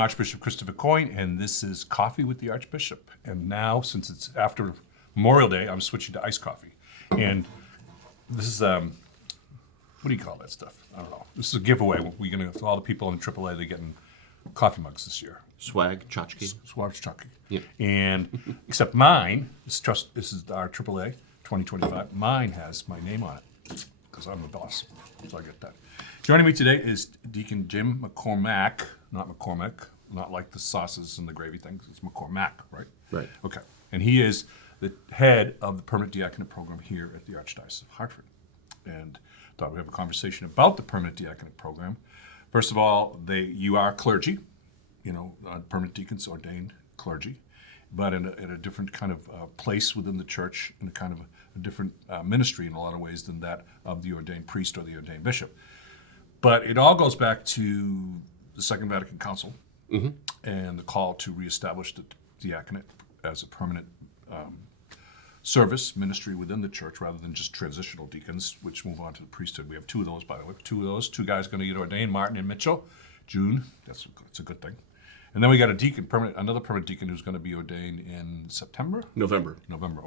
Archbishop Coyne, and this is Coffee with the Archbishop. And now, since it's after Memorial Day, I'm switching to iced coffee. And this is, what do you call that stuff? I don't know. This is a giveaway. We're going to, all the people in AAA, they're getting coffee mugs this year. Swag, tchotchke. Swag, tchotchke. Yeah. And, except mine, this is our AAA 2025. Mine has my name on it, because I'm the boss. So I get that. Joining me today is Deacon Jim McCormack, not McCormack, not like the sauces and the gravy things. It's McCormack, right? Right. Okay. And he is the head of the Permanent Diaconate Program here at the Archdiocese of Hartford. And thought we'd have a conversation about the Permanent Diaconate Program. First of all, you are clergy, permanent deacons, ordained clergy, but in a different kind of place within the church, in a kind of a different ministry in a lot of ways than that of the ordained priest or the ordained bishop. But it all goes back to the Second Vatican Council and the call to reestablish the diaconate as a permanent service, ministry within the church, rather than just transitional deacons, which move on to the priesthood. We have two of those, by the way. Two guys going to get ordained, Martin and Mitchell, June. That's a good thing. And then we got another permanent deacon who's going to be ordained in September? November,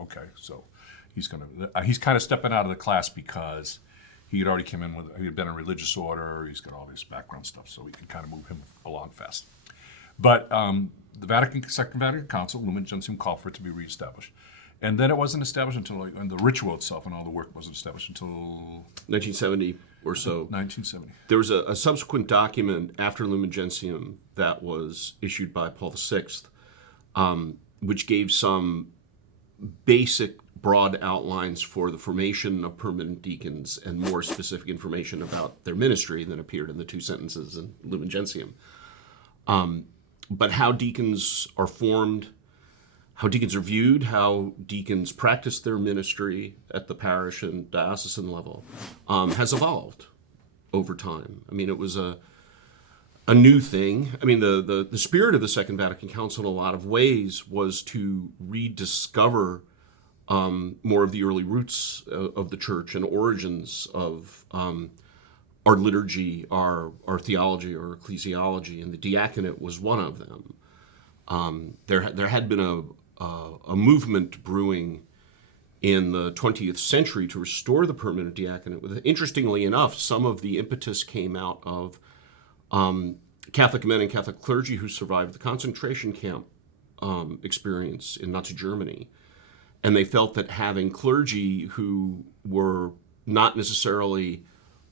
okay. So he's kind of stepping out of the class because he had already he had been in a religious order, he's got all this background stuff, so we can kind of move him along fast. But the Second Vatican Council, Lumen Gentium, called for it to be reestablished. And then it wasn't established until, and the ritual itself and all the work wasn't established until 1970 or so. 1970. There was a subsequent document after Lumen Gentium that was issued by Paul VI, which gave some basic broad outlines for the formation of permanent deacons and more specific information about their ministry than appeared in the two sentences in Lumen Gentium. But how deacons are formed, how deacons are viewed, how deacons practice their ministry at the parish and diocesan level has evolved over time. I mean, it was a new thing. I mean, the spirit of the Second Vatican Council in a lot of ways was to rediscover more of the early roots of the church and origins of our liturgy, our theology, our ecclesiology, and the diaconate was one of them. There had been a movement brewing in the 20th century to restore the permanent diaconate. Interestingly enough, some of the impetus came out of Catholic men and Catholic clergy who survived the concentration camp experience in Nazi Germany. And they felt that having clergy who were not necessarily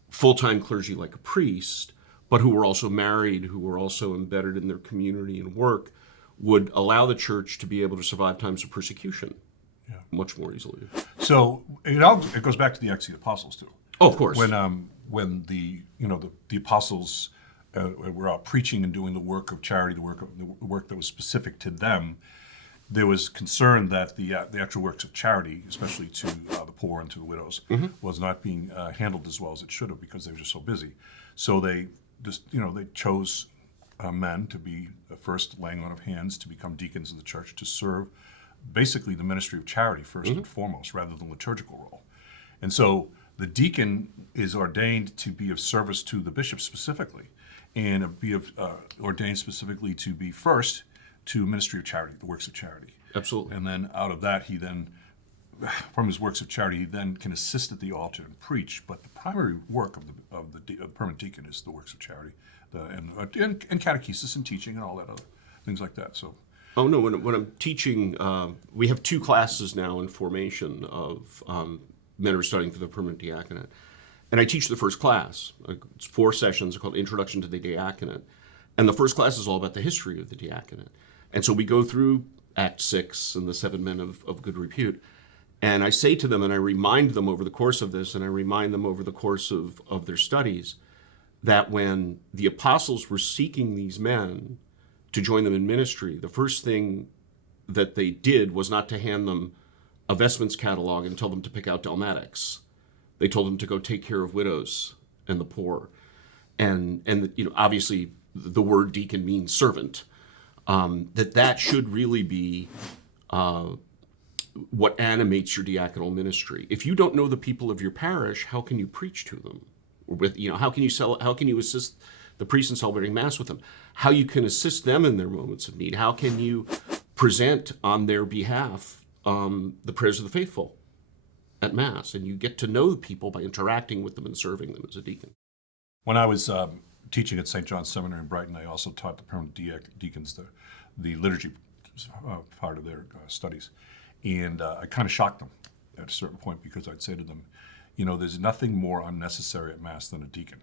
full-time clergy like a priest, but who were also married, who were also embedded in their community and work, would allow the church to be able to survive times of persecution much more easily. So it goes back to the Acts of the Apostles too. Oh, of course. When the apostles were out preaching and doing the work of charity, the work that was specific to them, there was concern that the actual works of charity, especially to the poor and to the widows, was not being handled as well as it should have because they were just so busy. So they chose men to be the first laying on of hands to become deacons of the church to serve basically the ministry of charity first and foremost, rather than liturgical role. And so the deacon is ordained to be of service to the bishop specifically, and ordained specifically to be first to ministry of charity, the works of charity. Absolutely. And then out of that, from his works of charity, he then can assist at the altar and preach. But the primary work of the permanent deacon is the works of charity, and catechesis and teaching and all that other things like that. So. Oh no! When I'm teaching, we have two classes now in formation of men who are studying for the permanent diaconate, and I teach the first class. It's 4 sessions called Introduction to the Diaconate, and the first class is all about the history of the diaconate. And so we go through Act 6 and the 7 men of good repute. And I say to them, and I remind them over the course of this, and I remind them over the course of their studies, that when the apostles were seeking these men to join them in ministry, the first thing that they did was not to hand them a vestments catalog and tell them to pick out dalmatics. They told them to go take care of widows and the poor. And obviously the word deacon means servant. That should really be what animates your diaconal ministry. If you don't know the people of your parish, how can you preach to them? How can you assist the priest and celebrating Mass with them, how you can assist them in their moments of need. How can you present on their behalf the prayers of the faithful at Mass? And you get to know the people by interacting with them and serving them as a deacon. When I was teaching at St. John's Seminary in Brighton, I also taught the permanent deacons the liturgy part of their studies. And I kind of shocked them at a certain point, because I'd say to them, there's nothing more unnecessary at Mass than a deacon.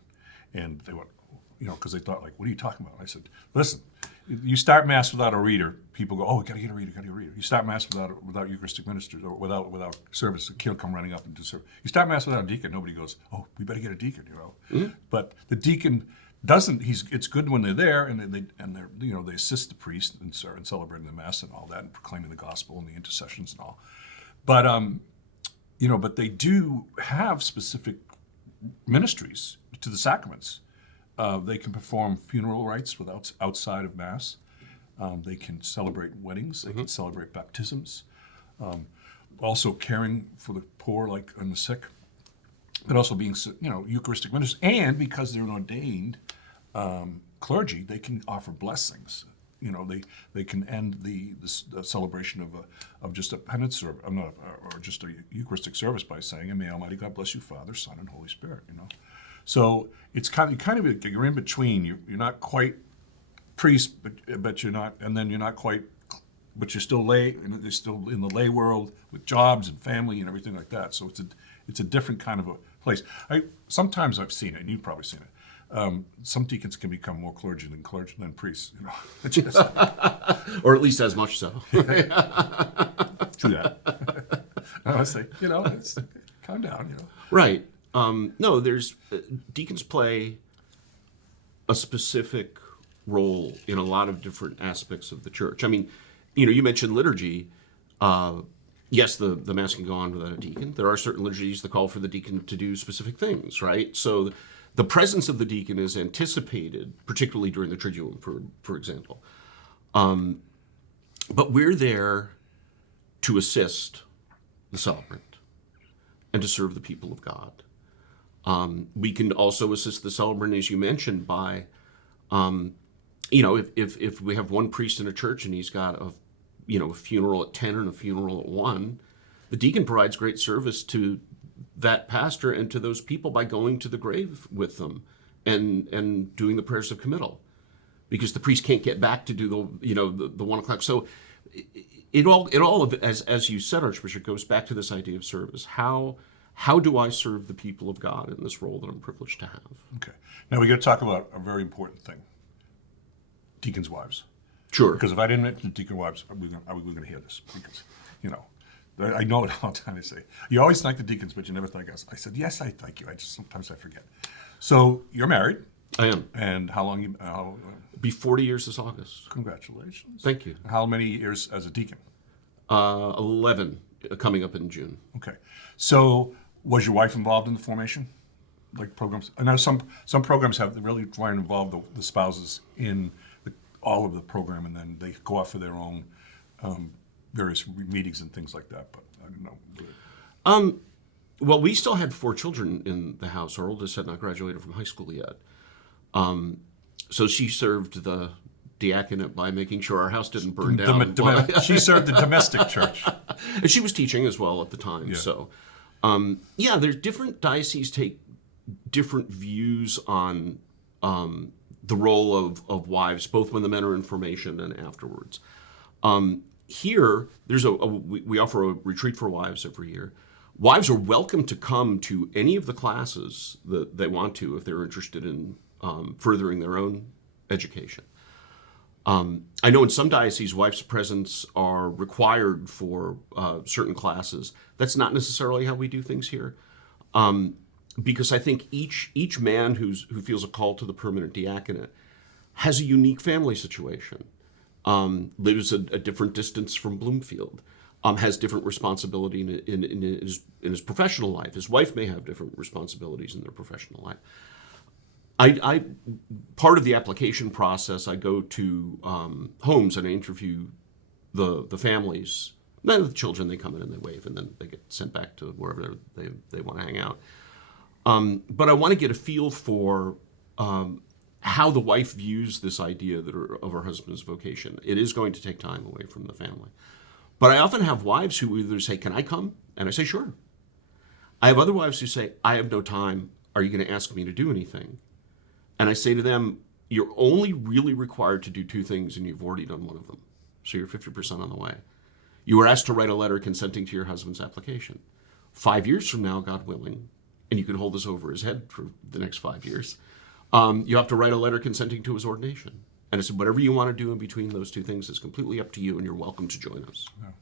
And they went, because they thought, like, what are you talking about? I said, listen, you start Mass without a reader, people go, oh, we got to get a reader, got to get a reader. You start Mass without Eucharistic ministers, or without service, a kid will come running up and do service. You start Mass without a deacon, nobody goes, oh, we better get a deacon, Mm-hmm. But the deacon doesn't. It's good when they're there, and they assist the priest in celebrating the Mass and all that, and proclaiming the gospel and the intercessions and all. But but they do have specific ministries to the sacraments. They can perform funeral rites outside of Mass. They can celebrate weddings. They can celebrate baptisms. Also caring for the poor, and the sick. But also being, Eucharistic ministers. And because they're an ordained clergy, they can offer blessings. They can end the celebration of just a penance or just a Eucharistic service by saying, "And may Almighty God bless you, Father, Son, and Holy Spirit." So it's kind of you're in between. You're not quite priest, but you're not, and then you're not quite, but you're still lay. They're still in the lay world with jobs and family and everything like that. So it's a different kind of a place. Sometimes I've seen it, and you've probably seen it. Some deacons can become more clergy than priests, Or at least as much so. True that. I say, it's calm down, Right. No, there's deacons play a specific role in a lot of different aspects of the church. I mean, you mentioned liturgy. Yes, the Mass can go on without a deacon. There are certain liturgies that call for the deacon to do specific things, right? So the presence of the deacon is anticipated, particularly during the Triduum, for example. But we're there to assist the celebrant and to serve the people of God. We can also assist the celebrant, as you mentioned, by, if we have one priest in a church and he's got a funeral at 10 and a funeral at 1, the deacon provides great service to that pastor and to those people by going to the grave with them and doing the prayers of committal, because the priest can't get back to do the 1 o'clock. So it all as you said, Archbishop, goes back to this idea of service. How do I serve the people of God in this role that I'm privileged to have? Okay. Now we got to talk about a very important thing: deacons' wives. Sure. Because if I didn't mention deacon wives, we're going to hear this. Because, I know it all the time. They say, you always thank the deacons, but you never thank us. I said, yes, I thank you. Sometimes I forget. So you're married. I am. And how long Be 40 years this August. Congratulations. Thank you. How many years as a deacon? 11, coming up in June. Okay. So was your wife involved in the formation? Programs? I know some programs have really try and involve the spouses in all of the program, and then they go off for their own various meetings and things like that. But I don't know. Well, we still had 4 children in the house. Our oldest had not graduated from high school yet. So she served the diaconate by making sure our house didn't burn down. She served the domestic church. And she was teaching as well at the time. Yeah. So, there's different dioceses take different views on the role of wives, both when the men are in formation and afterwards. Here, we offer a retreat for wives every year. Wives are welcome to come to any of the classes that they want to if they're interested in furthering their own education. I know in some dioceses, wives' presence are required for certain classes. That's not necessarily how we do things here, because I think each man who feels a call to the permanent diaconate has a unique family situation, lives a different distance from Bloomfield, has different responsibility in his professional life. His wife may have different responsibilities in their professional life. I part of the application process, I go to homes and I interview the families. Then the children, they come in and they wave, and then they get sent back to wherever they want to hang out. But I want to get a feel for how the wife views this idea of her husband's vocation. It is going to take time away from the family. But I often have wives who either say, "Can I come?" And I say, "Sure." I have other wives who say, "I have no time. Are you going to ask me to do anything?" And I say to them, "You're only really required to do two things, and you've already done one of them. So you're 50% on the way. You were asked to write a letter consenting to your husband's application. 5 years from now, God willing, and you can hold this over his head for the next 5 years, you have to write a letter consenting to his ordination." And I said, whatever you want to do in between those two things is completely up to you, and you're welcome to join us. Well,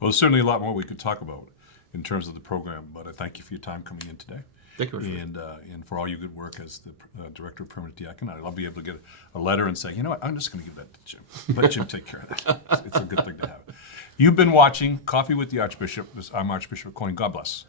there's certainly a lot more we could talk about in terms of the program, but I thank you for your time coming in today. Thank you. And for all your good work as the Director of Permanent Diaconate. I'll be able to get a letter and say, you know what, I'm just going to give that to Jim. Let Jim take care of that. It's a good thing to have. You've been watching Coffee with the Archbishop. I'm Archbishop Coyne. God bless.